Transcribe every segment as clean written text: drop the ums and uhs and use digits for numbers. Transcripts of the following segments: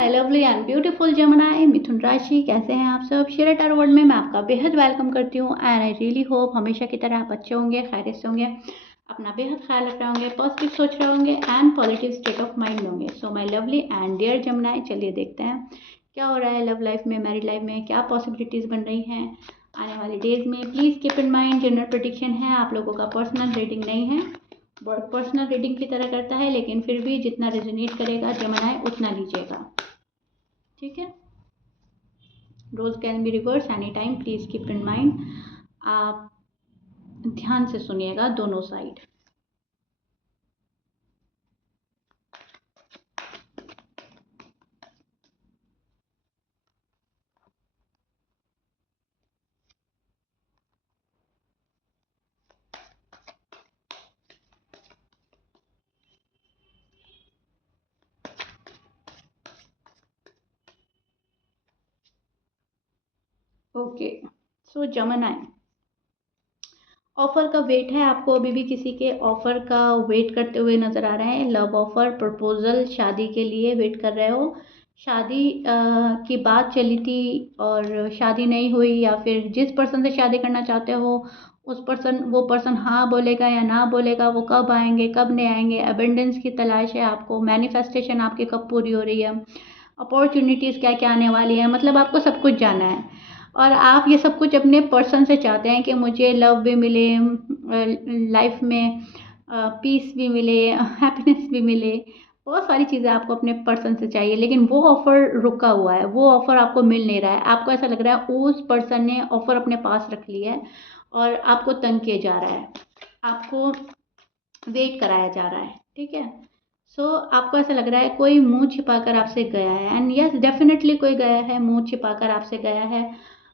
Hi lovely and beautiful Gemini मिथुन राशि, कैसे हैं आप सब। शेयर टारो वर्ल्ड में मैं आपका बेहद वेलकम करती हूँ एंड आई रियली होप हमेशा की तरह आप अच्छे होंगे, खैरियत से होंगे, अपना बेहद ख्याल रख रहे होंगे, पॉजिटिव सोच रहे होंगे and positive state of mind में होंगे। So my lovely and dear Jamunai, चलिए देखते हैं क्या हो रहा है लव लाइफ में, मैरिड लाइफ में, क्या पॉसिबिलिटीज़ बन रही हैं आने वाले डेज में। Please keep in mind general prediction है, आप लोगों का पर्सनल रीडिंग नहीं है, पर्सनल रीडिंग की तरह करता है, लेकिन फिर भी जितना रेजोनेट करेगा जमुनाई उतना लीजिएगा, ठीक है। Rose can be reverse any time, please keep in mind. आप ध्यान से सुनिएगा दोनों side. Okay, so Jamnai, offer का वेट है आपको, अभी भी किसी के ऑफर का वेट करते हुए नजर आ रहे हैं। लव ऑफर, प्रपोजल, शादी के लिए वेट कर रहे हो। शादी की बात चली थी और शादी नहीं हुई, या फिर जिस पर्सन से शादी करना चाहते हो उस पर्सन, वो पर्सन हाँ बोलेगा या ना बोलेगा, वो कब आएंगे कब नहीं आएंगे, अबेंडेंस की तलाश है आपको, मैनिफेस्टेशन आपकी कब पूरी हो रही है, अपॉर्चुनिटीज़ क्या क्या आने वाली है, मतलब आपको सब कुछ जानना है। और आप ये सब कुछ अपने पर्सन से चाहते हैं कि मुझे लव भी मिले, लाइफ में पीस भी मिले, हैप्पीनेस भी मिले, बहुत सारी चीज़ें आपको अपने पर्सन से चाहिए, लेकिन वो ऑफ़र रुका हुआ है, वो ऑफ़र आपको मिल नहीं रहा है। आपको ऐसा लग रहा है उस पर्सन ने ऑफ़र अपने पास रख लिया है और आपको तंग किया जा रहा है, आपको वेट कराया जा रहा है, ठीक है। सो आपको ऐसा लग रहा है कोई मुंह छिपाकर आपसे गया है, एंड यस डेफिनेटली कोई गया है, मुंह छिपाकर आपसे गया है,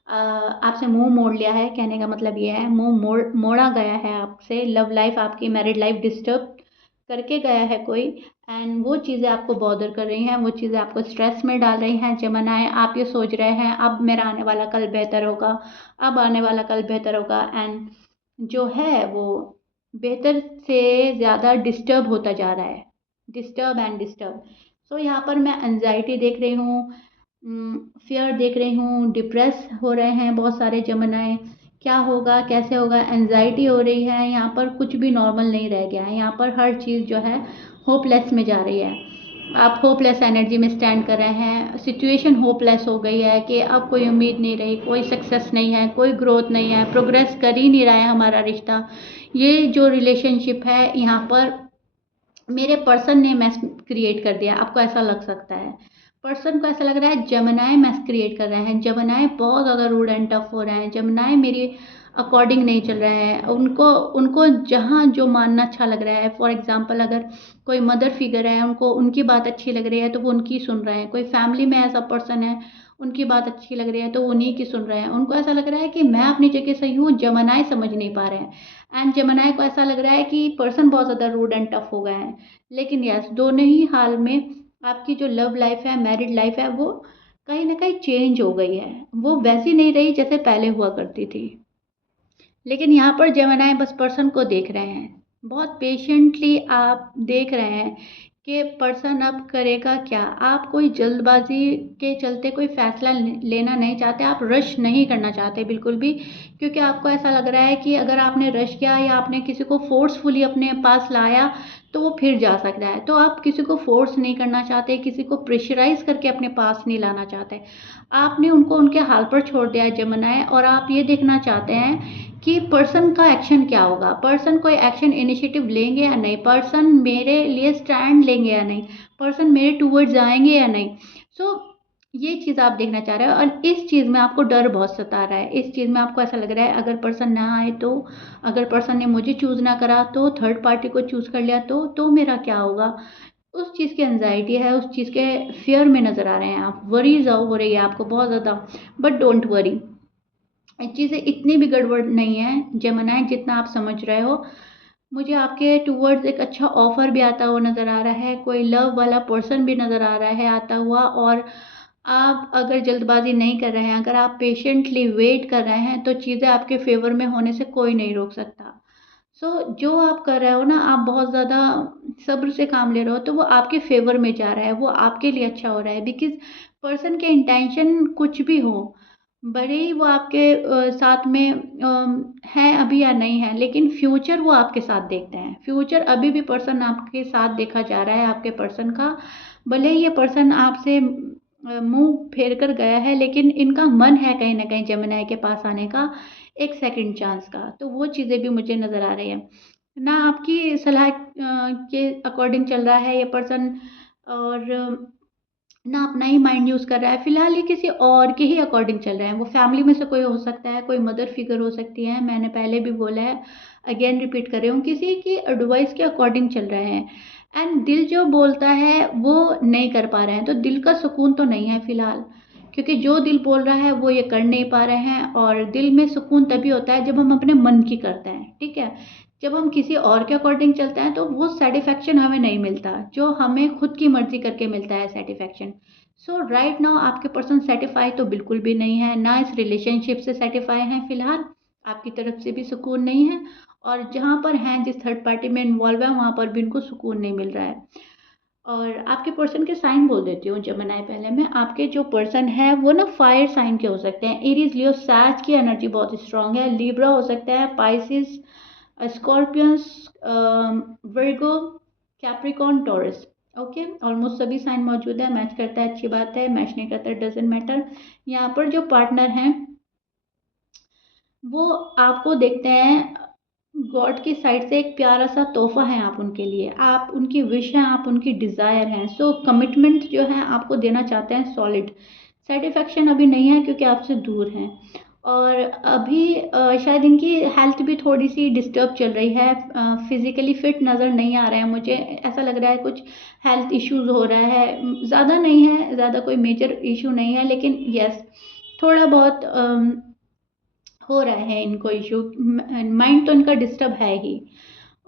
आपसे मुंह मोड़ लिया है। कहने का मतलब ये है मुंह मोड़ा गया है आपसे। लव लाइफ, आपकी मैरिड लाइफ डिस्टर्ब करके गया है कोई, एंड वो चीज़ें आपको बॉदर कर रही हैं, वो चीज़ें आपको स्ट्रेस में डाल रही हैं। जमानाएं आप ये सोच रहे हैं अब मेरा आने वाला कल बेहतर होगा, अब आने वाला कल बेहतर होगा, एंड जो है वो बेहतर से ज़्यादा डिस्टर्ब होता जा रहा है, डिस्टर्ब एंड डिस्टर्ब। सो यहाँ पर मैं एनजाइटी देख रही हूँ, फियर देख रही हूँ, डिप्रेस हो रहे हैं बहुत सारे जमनाएं। क्या होगा कैसे होगा, एनजाइटी हो रही है, यहाँ पर कुछ भी नॉर्मल नहीं रह गया है, यहाँ पर हर चीज़ जो है होपलेस में जा रही है। आप होपलेस एनर्जी में स्टैंड कर रहे हैं, सिचुएशन होपलेस हो गई है कि अब कोई उम्मीद नहीं रही, कोई सक्सेस नहीं है, कोई ग्रोथ नहीं है, प्रोग्रेस कर ही नहीं रहा है हमारा रिश्ता। ये जो रिलेशनशिप है यहाँ पर मेरे पर्सन ने मैस क्रिएट कर दिया, आपको ऐसा लग सकता है। पर्सन को ऐसा लग रहा है जमनाएं मैस क्रिएट कर रहे हैं, जमनाएं बहुत ज़्यादा रूड एंड टफ हो रहे हैं, जमनाएं मेरी अकॉर्डिंग नहीं चल रहे हैं। उनको उनको जहाँ जो मानना अच्छा लग रहा है, फॉर एग्जांपल अगर कोई मदर फिगर है, उनको उनकी बात अच्छी लग रही है तो वो उनकी सुन रहे हैं। कोई फैमिली में ऐसा पर्सन है, उनकी बात अच्छी लग रही है तो वो उन्हीं की सुन रहे हैं। उनको ऐसा लग रहा है कि मैं अपनी जगह सही हूँ, जमनाएं समझ नहीं पा रहे हैं। एंड जमनाएं को ऐसा लग रहा है कि पर्सन बहुत ज़्यादा रूड एंड टफ हो गए हैं। लेकिन यस, दोनों ही हाल में आपकी जो लव लाइफ है, मैरिड लाइफ है, वो कहीं ना कहीं चेंज हो गई है, वो वैसी नहीं रही जैसे पहले हुआ करती थी। लेकिन यहाँ पर जेमिनी बस पर्सन को देख रहे हैं, बहुत पेशेंटली आप देख रहे हैं कि पर्सन अब करेगा क्या। आप कोई जल्दबाजी के चलते कोई फैसला लेना नहीं चाहते, आप रश नहीं करना चाहते बिल्कुल भी, क्योंकि आपको ऐसा लग रहा है कि अगर आपने रश किया या आपने किसी को फोर्सफुली अपने पास लाया तो वो फिर जा सकता है। तो आप किसी को फोर्स नहीं करना चाहते, किसी को प्रेशराइज करके अपने पास नहीं लाना चाहते, आपने उनको उनके हाल पर छोड़ दिया है जमुनाएं। और आप ये देखना चाहते हैं कि पर्सन का एक्शन क्या होगा, पर्सन कोई एक्शन इनिशिएटिव लेंगे या नहीं, पर्सन मेरे लिए स्टैंड लेंगे या नहीं, पर्सन मेरे टूवर्ड्स आएंगे या नहीं। सो ये चीज़ आप देखना चाह रहे हो, और इस चीज़ में आपको डर बहुत सता रहा है। इस चीज़ में आपको ऐसा लग रहा है अगर पर्सन ना आए तो, अगर पर्सन ने मुझे चूज़ ना करा तो, थर्ड पार्टी को चूज़ कर लिया तो मेरा क्या होगा। उस चीज़ की एंजाइटी है, उस चीज़ के फियर में नज़र आ रहे हैं आप, वरीज हो रही है आपको बहुत ज़्यादा। बट डोंट वरी, चीज़ें इतनी भी गड़बड़ नहीं है जमुनाएं जितना आप समझ रहे हो। मुझे आपके टूवर्ड्स एक अच्छा ऑफर भी आता हुआ नज़र आ रहा है, कोई लव वाला पर्सन भी नज़र आ रहा है आता हुआ। और आप अगर जल्दबाजी नहीं कर रहे हैं, अगर आप पेशेंटली वेट कर रहे हैं तो चीज़ें आपके फेवर में होने से कोई नहीं रोक सकता। जो आप कर रहे हो ना, आप बहुत ज़्यादा सब्र से काम ले रहे हो, तो वो आपके फ़ेवर में जा रहा है, वो आपके लिए अच्छा हो रहा है। बिकॉज़ पर्सन के इंटेंशन कुछ भी हो, भले ही वो आपके साथ में हैं अभी या नहीं है, लेकिन फ्यूचर वो आपके साथ देखते हैं। फ्यूचर अभी भी पर्सन आपके साथ देखा जा रहा है आपके पर्सन का। भले ही ये पर्सन आपसे मुँह फेर कर गया है, लेकिन इनका मन है कहीं न कहीं जेमिनी के पास आने का, एक सेकंड चांस का। तो वो चीज़ें भी मुझे नज़र आ रही हैं। ना आपकी सलाह के अकॉर्डिंग चल रहा है ये पर्सन, और ना अपना ही माइंड यूज़ कर रहा है। फ़िलहाल ये किसी और के ही अकॉर्डिंग चल रहा है। वो फैमिली में से कोई हो सकता है, कोई मदर फिगर हो सकती है, मैंने पहले भी बोला है, अगेन रिपीट कर रही हूँ, किसी की एडवाइस के अकॉर्डिंग चल रहे हैं। एंड दिल जो बोलता है वो नहीं कर पा रहे हैं, तो दिल का सुकून तो नहीं है फ़िलहाल, क्योंकि जो दिल बोल रहा है वो ये कर नहीं पा रहे हैं। और दिल में सुकून तभी होता है जब हम अपने मन की करते हैं, ठीक है? जब हम किसी और के अकॉर्डिंग चलते हैं तो वो सैटिस्फैक्शन हमें नहीं मिलता, जो हमें खुद की मर्ज़ी करके मिलता है सैटिस्फैक्शन। सो राइट नाउ आपके पर्सन सैटिस्फाई तो बिल्कुल भी नहीं है, ना इस रिलेशनशिप से सैटिस्फाई हैं फ़िलहाल, आपकी तरफ से भी सुकून नहीं है, और जहाँ पर हैं, जिस थर्ड पार्टी में इन्वॉल्व है, वहाँ पर भी उनको सुकून नहीं मिल रहा है। और आपके पर्सन के साइन बोल देती हूँ जेमिनी पहले मैं। आपके जो पर्सन है वो ना फायर साइन के हो सकते हैं। एरीज, लियो, सैज की एनर्जी बहुत स्ट्रांग है। लिब्रा हो सकता है, पाइसिस, स्कॉर्पियंस, वर्गो, कैप्रिकॉर्न, टॉरस। ओके, ऑलमोस्ट सभी साइन मौजूद है। मैच करता है अच्छी बात है, मैच नहीं करता डजेंट मैटर। यहाँ पर जो पार्टनर हैं वो आपको देखते हैं गॉड की साइड से एक प्यारा सा तोहफा है आप उनके लिए, आप उनकी विश हैं, आप उनकी डिज़ायर हैं। सो कमिटमेंट जो है आपको देना चाहते हैं सॉलिड। सेटिस्फैक्शन अभी नहीं है क्योंकि आपसे दूर हैं। और अभी शायद इनकी हेल्थ भी थोड़ी सी डिस्टर्ब चल रही है, फिजिकली फिट नज़र नहीं आ रहे हैं मुझे। ऐसा लग रहा है कुछ हेल्थ इश्यूज हो रहा है, ज़्यादा नहीं है, ज़्यादा कोई मेजर इशू नहीं है, लेकिन यस थोड़ा बहुत हो रहा है इनको इशू। माइंड तो इनका डिस्टर्ब है ही,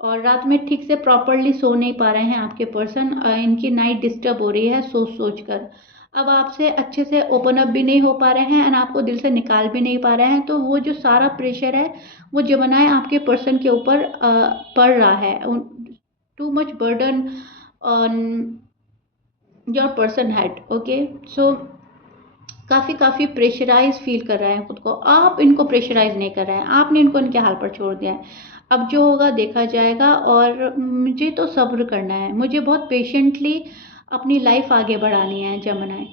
और रात में ठीक से प्रॉपरली सो नहीं पा रहे हैं आपके पर्सन। इनकी नाइट डिस्टर्ब हो रही है सोच सोच कर। अब आपसे अच्छे से ओपन अप भी नहीं हो पा रहे हैं, एंड आपको दिल से निकाल भी नहीं पा रहे हैं। तो वो जो सारा प्रेशर है वो जेमिनी आपके पर्सन के ऊपर पड़ रहा है। Too much burden on your person head. Okay, so काफ़ी प्रेशराइज़ फ़ील कर रहे हैं खुद को। आप इनको प्रेशराइज़ नहीं कर रहे हैं, आपने इनको इनके हाल पर छोड़ दिया है। अब जो होगा देखा जाएगा, और मुझे तो सब्र करना है, मुझे बहुत पेशेंटली अपनी लाइफ़ आगे बढ़ानी है जेमिनी।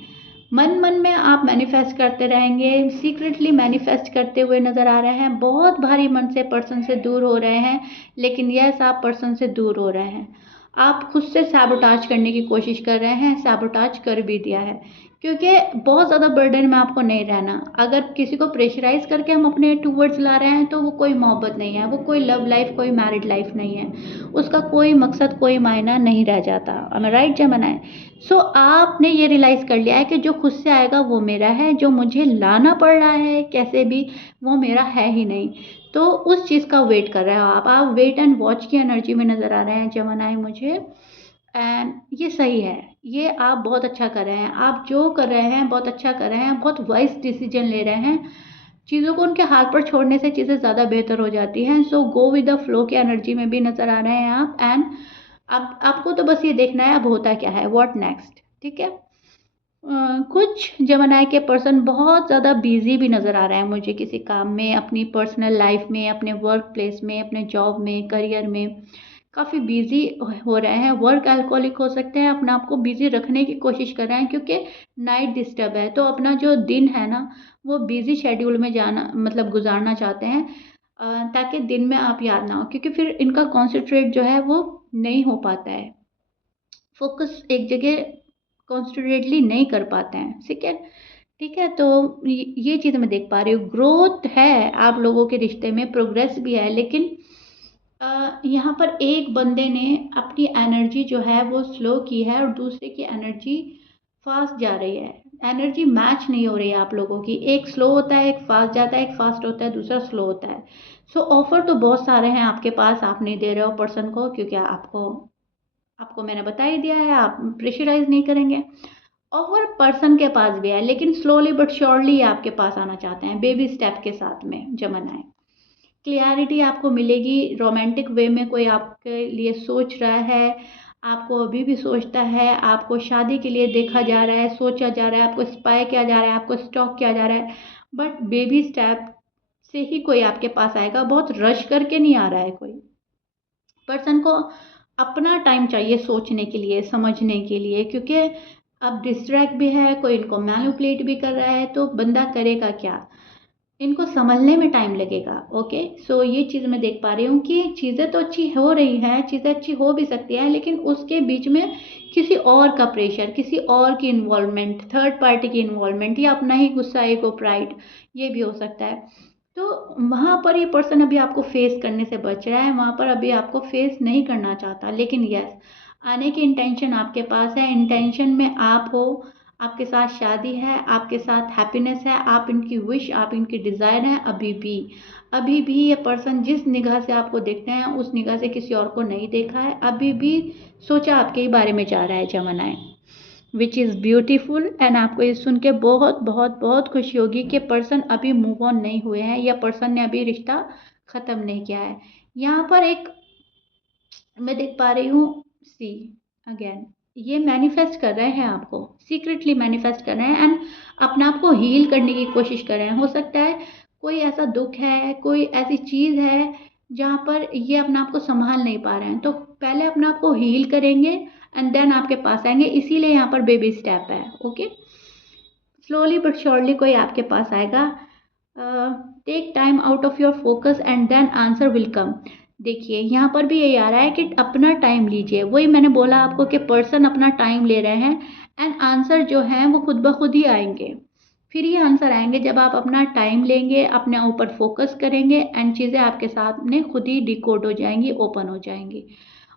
मन-मन में आप मैनिफेस्ट करते रहेंगे, सीक्रेटली मैनिफेस्ट करते हुए नज़र आ रहे हैं, बहुत भारी मन से पर्सन से दूर हो रहे हैं, लेकिन यस आप पर्सन से दूर हो रहे हैं। आप खुद से सैबोटाज करने की कोशिश कर रहे हैं, सैबोटाज कर भी दिया है, क्योंकि बहुत ज़्यादा बर्डन में आपको नहीं रहना। अगर किसी को प्रेशराइज़ करके हम अपने टूवर्ड्स ला रहे हैं, तो वो कोई मोहब्बत नहीं है, वो कोई लव लाइफ़, कोई मैरिड लाइफ़ नहीं है। उसका कोई मकसद, कोई मायना नहीं रह जाता। एम आई राइट जेमिनी? सो आपने ये रियलाइज़ कर लिया है कि जो खुद से आएगा वो मेरा है, जो मुझे लाना पड़ रहा है कैसे भी, वो मेरा है ही नहीं। तो उस चीज़ का वेट कर रहे हो आप वेट एंड वॉच की एनर्जी में नज़र आ रहे हैं जेमिनी मुझे। एंड ये सही है, ये आप बहुत अच्छा कर रहे हैं। आप जो कर रहे हैं बहुत अच्छा कर रहे हैं, बहुत वाइज़ डिसीजन ले रहे हैं। चीज़ों को उनके हाथ पर छोड़ने से चीज़ें ज़्यादा बेहतर हो जाती हैं। सो गो विद द फ्लो की एनर्जी में भी नज़र आ रहे हैं आप। एंड अब आपको तो बस ये देखना है अब होता क्या है, व्हाट नेक्स्ट, ठीक है? कुछ जेमिनी के पर्सन बहुत ज़्यादा बिज़ी भी नज़र आ रहे हैं मुझे किसी काम में, अपनी पर्सनल लाइफ़ में, अपने वर्क प्लेस में, अपने जॉब में, करियर में। काफ़ी बिज़ी हो रहे हैं, वर्क अल्कोहलिक हो सकते हैं, अपने आप को बिज़ी रखने की कोशिश कर रहे हैं, क्योंकि नाइट डिस्टर्ब है, तो अपना जो दिन है ना, वो बिज़ी शेड्यूल में जाना मतलब गुज़ारना चाहते हैं, ताकि दिन में आप याद ना हो, क्योंकि फिर इनका कॉन्संट्रेट जो है वो नहीं हो पाता है। फ़ोकस एक जगह कॉन्संट्रेटली नहीं कर पाते हैं, ठीक है? ठीक है, तो ये चीज़ मैं देख पा रही हूँ। ग्रोथ है आप लोगों के रिश्ते में, प्रोग्रेस भी है, लेकिन यहाँ पर एक बंदे ने अपनी एनर्जी जो है वो स्लो की है, और दूसरे की एनर्जी फास्ट जा रही है। एनर्जी मैच नहीं हो रही है आप लोगों की, एक स्लो होता है, एक फास्ट जाता है, एक फास्ट होता है, दूसरा स्लो होता है। सो ऑफर तो बहुत सारे हैं आपके पास, आप नहीं दे रहे हो पर्सन को, क्योंकि आपको आपको मैंने बता ही दिया है, आप प्रेशराइज नहीं करेंगे। ऑफर पर्सन के पास भी है, लेकिन स्लोली बट श्योरली आपके पास आना चाहते हैं, बेबी स्टेप के साथ में जेमिनी। क्लैरिटी आपको मिलेगी, रोमांटिक वे में कोई आपके लिए सोच रहा है, आपको अभी भी सोचता है, आपको शादी के लिए देखा जा रहा है, सोचा जा रहा है, आपको स्पाई किया जा रहा है, आपको स्टॉक किया जा रहा है, बट बेबी स्टेप से ही कोई आपके पास आएगा, बहुत रश करके नहीं आ रहा है कोई। पर्सन को अपना टाइम चाहिए सोचने के लिए, समझने के लिए, क्योंकि अब डिस्ट्रैक्ट भी है, कोई इनको मैनिपुलेट भी कर रहा है, तो बंदा करेगा क्या, इनको संभलने में टाइम लगेगा। ओके, सो ये चीज़ मैं देख पा रही हूँ कि चीज़ें तो अच्छी हो रही हैं, चीज़ें अच्छी हो भी सकती हैं, लेकिन उसके बीच में किसी और का प्रेशर, किसी और की इन्वॉल्वमेंट, थर्ड पार्टी की इन्वॉल्वमेंट, या अपना ही गुस्सा, ईगो, प्राइड, ये भी हो सकता है। तो वहाँ पर ये पर्सन अभी आपको फेस करने से बच रहा है, वहाँ पर अभी आपको फेस नहीं करना चाहता, लेकिन यस, आने की इंटेंशन आपके पास है, इंटेंशन में आप हो, आपके साथ शादी है, आपके साथ हैप्पीनेस है, आप इनकी विश, आप इनकी डिज़ायर हैं। अभी भी ये पर्सन जिस निगाह से आपको देखते हैं, उस निगाह से किसी और को नहीं देखा है, अभी भी सोचा आपके ही बारे में जा रहा है जमानाएं, विच इज़ ब्यूटीफुल। एंड आपको ये सुन के बहुत बहुत बहुत खुशी होगी कि पर्सन अभी मूव ऑन नहीं हुए हैं, या पर्सन ने अभी रिश्ता ख़त्म नहीं किया है। यहाँ पर एक मैं देख पा रही हूँ, सी अगेन, ये मैनिफेस्ट कर रहे हैं आपको, सीक्रेटली मैनिफेस्ट कर रहे हैं, एंड अपने आप को हील करने की कोशिश कर रहे हैं। हो सकता है कोई ऐसा दुख है, कोई ऐसी चीज़ है जहाँ पर ये अपने आप को संभाल नहीं पा रहे हैं, तो पहले अपने आप को हील करेंगे एंड देन आपके पास आएंगे, इसीलिए यहाँ पर बेबी स्टेप है। ओके, स्लोली बट श्योरली कोई आपके पास आएगा। Take time out of your focus and then answer will come. देखिए यहाँ पर भी यही आ रहा है कि अपना टाइम लीजिए, वही मैंने बोला आपको कि पर्सन अपना टाइम ले रहे हैं, एंड आंसर जो है वो खुद ब खुद ही आएंगे। फिर ये आंसर आएंगे जब आप अपना टाइम लेंगे, अपने ऊपर फोकस करेंगे, एंड चीज़ें आपके सामने खुद ही डिकोड हो जाएंगी, ओपन हो जाएंगी।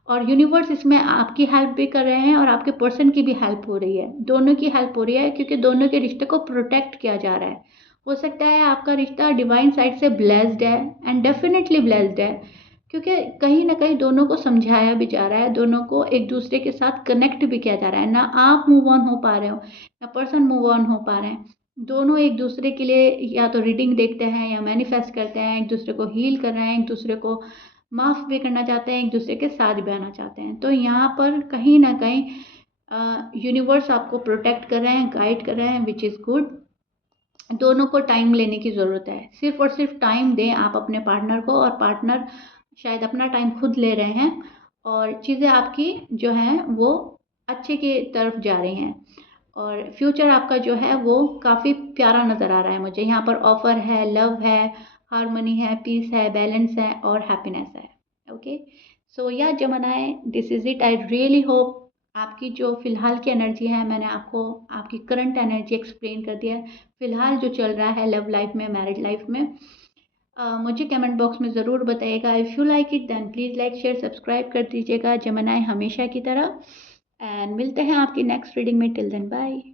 और यूनिवर्स इसमें आपकी हेल्प भी कर रहे हैं और आपके पर्सन की भी हेल्प हो रही है, दोनों की हेल्प हो रही है, क्योंकि दोनों के रिश्ते को प्रोटेक्ट किया जा रहा है। हो सकता है आपका रिश्ता डिवाइन साइड से ब्लेस्ड है, एंड डेफिनेटली ब्लेस्ड है, क्योंकि कहीं ना कहीं दोनों को समझाया भी जा रहा है, दोनों को एक दूसरे के साथ कनेक्ट भी किया जा रहा है। ना आप मूव ऑन हो पा रहे हो, ना पर्सन मूव ऑन हो पा रहे हैं, दोनों एक दूसरे के लिए या तो रीडिंग देखते हैं या मैनिफेस्ट करते हैं, एक दूसरे को हील कर रहे हैं, एक दूसरे को माफ़ भी करना चाहते हैं, एक दूसरे के साथ भी आना चाहते हैं। तो यहाँ पर कहीं ना कहीं यूनिवर्स आपको प्रोटेक्ट कर रहे हैं, गाइड कर रहे हैं, विच इज़ गुड। दोनों को टाइम लेने की ज़रूरत है, सिर्फ और सिर्फ टाइम दें आप अपने पार्टनर को, और पार्टनर शायद अपना टाइम खुद ले रहे हैं, और चीज़ें आपकी जो हैं वो अच्छे की तरफ जा रही हैं, और फ्यूचर आपका जो है वो काफ़ी प्यारा नज़र आ रहा है मुझे। यहाँ पर ऑफ़र है, लव है, हारमनी है, पीस है, बैलेंस है, और हैप्पीनेस है। ओके, सो या Jamnai, this is it. I really hope आपकी जो फ़िलहाल की एनर्जी है, मैंने आपको आपकी करंट एनर्जी एक्सप्लेन कर दिया है, फ़िलहाल जो चल रहा है लव लाइफ में, मैरिड लाइफ में। मुझे कमेंट बॉक्स में ज़रूर बताइएगा। If you like it then please like, share, subscribe कर दीजिएगा, जमनाए हमेशा की तरह। एंड मिलते हैं आपकी नेक्स्ट रीडिंग में। Till then bye.